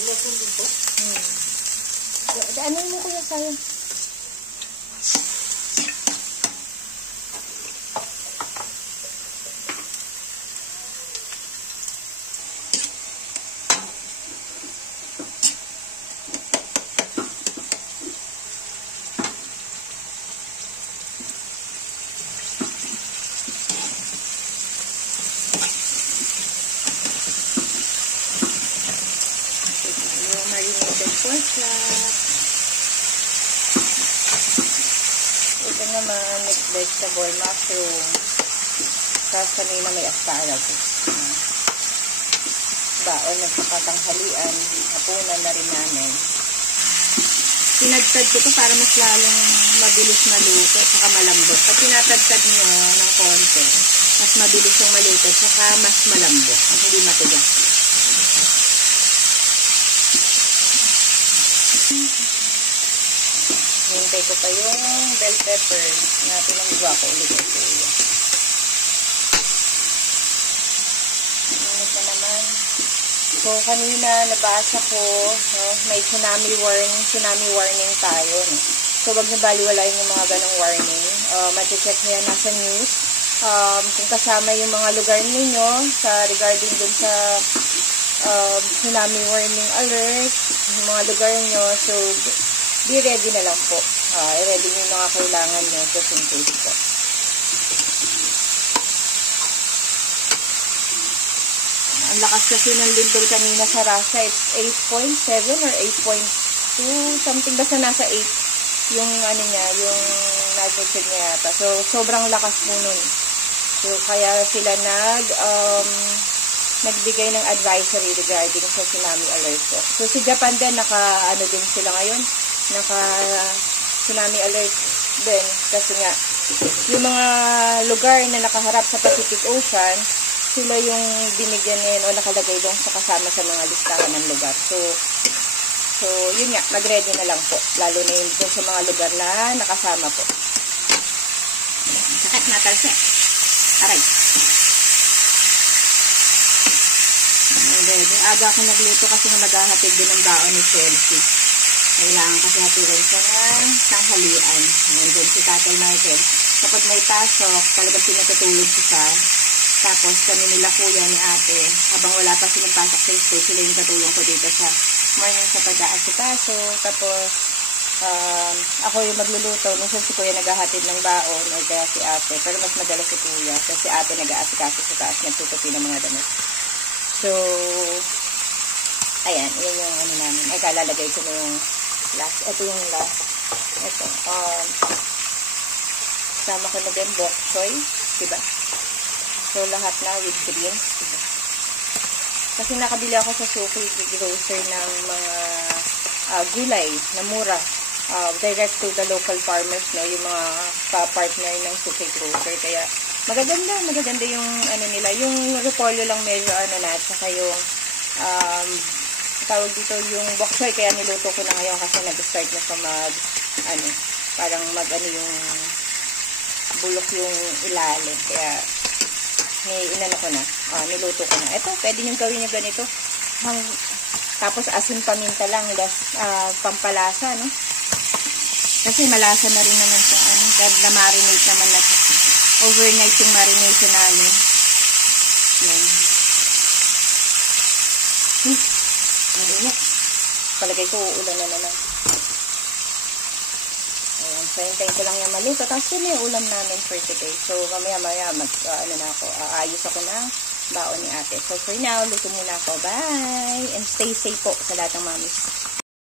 Lulutin din po? Ano mo kuya sayang? Pork chop. Ito naman, mixed vegetable, mushroom. Tapos kanina may asparagus. Baon na sa katanghalian. Hapunan na rin namin. Tinadtad ko to para mas lalong mabilis maluto at saka malambot. Pag tinatadtad nyo ng konti, mas mabilis yung maluto at saka mas malambot. At hindi matigas. Hintay ko pa yung bell pepper na pinagwa ko ulit sa kuya. Init na naman. So, kanina nabasa ko, no, may tsunami warning tayo. No? So, wag na baliwalain yung mga ganong warning. Mati-check nyo yan nasa news. Kung kasama yung mga lugar ninyo regarding dun sa tsunami warning alert, yung mga lugar nyo. So, be ready na lang po. I-ready nyo yung mga kailangan nyo just in case po. Ang lakas kasi ng lindol kanina sa Russia. It's 8.7 or 8.2 something. Basta nasa 8 yung ano niya, yung magnitude niya yata. So, sobrang lakas po nun. So, kaya sila nagbigay ng advisory regarding sa tsunami alert po. So, si Japan din, ano din sila ngayon, tsunami alert din. Kasi nga, yung mga lugar na nakaharap sa Pacific Ocean, sila yung binigyan din o nakalagay doon sa kasama sa mga listahan ng lugar. So yun nga, mag-ready na lang po. Lalo na yun sa mga lugar na nakasama po. Sakit na talsik. Aray. Aga ako nagluto kasi na maghahatid din ng baon ni Chelsea. Kailangan kasi hatirin siya ng tanghalian. Nandun si Tatay Michael. Kapag may pasok, talagang pinatutulog siya. Tapos kami nila kuya ni ate, habang wala pa silang pasok sa school, sila yung katulong ko dito sa morning sa pag-aasikaso. Tapos ako yung magluluto. Minsan si kuya naghahatid ng baon o kaya si ate. Pero mas madalas si kuya. Kasi si ate nag-aasikaso sa taas, nagtutupi ng mga damit. So, ayan, yun yung ano namin. Ay, kalalagay ko na yung last. Ito yung last. Ito. Sama ko na din bok choy. Diba? So, lahat na with greens. Diba? Kasi nakabili ako sa Suki grocer ng mga gulay na mura. Direct to the local farmers, no? Yung mga partner ng Suki grocer. Kaya, magaganda yung ano nila. Yung repolyo lang medyo ano na. At saka yung tawag dito yung bok choy. Kaya niluto ko na ngayon kasi nag-start na sa parang yung bulok yung ilalim. Kaya, ko na. Niluto ko na. Ito, pwede nyo gawin yung ganito. Tapos, asin paminta lang. Pampalasa, no? Kasi malasa na rin naman sa na-marinate naman na overnight yung marination namin. Yan. Ang init. Palagay ko, uulan na naman. Ayan. So, hintayin ko lang yung maluto. Tapos, yun yung ulam namin for today. So, mamaya, aayos ako ng baon ni ate. So, for now, luto muna ako. Bye! And stay safe po sa lahat ng mamis.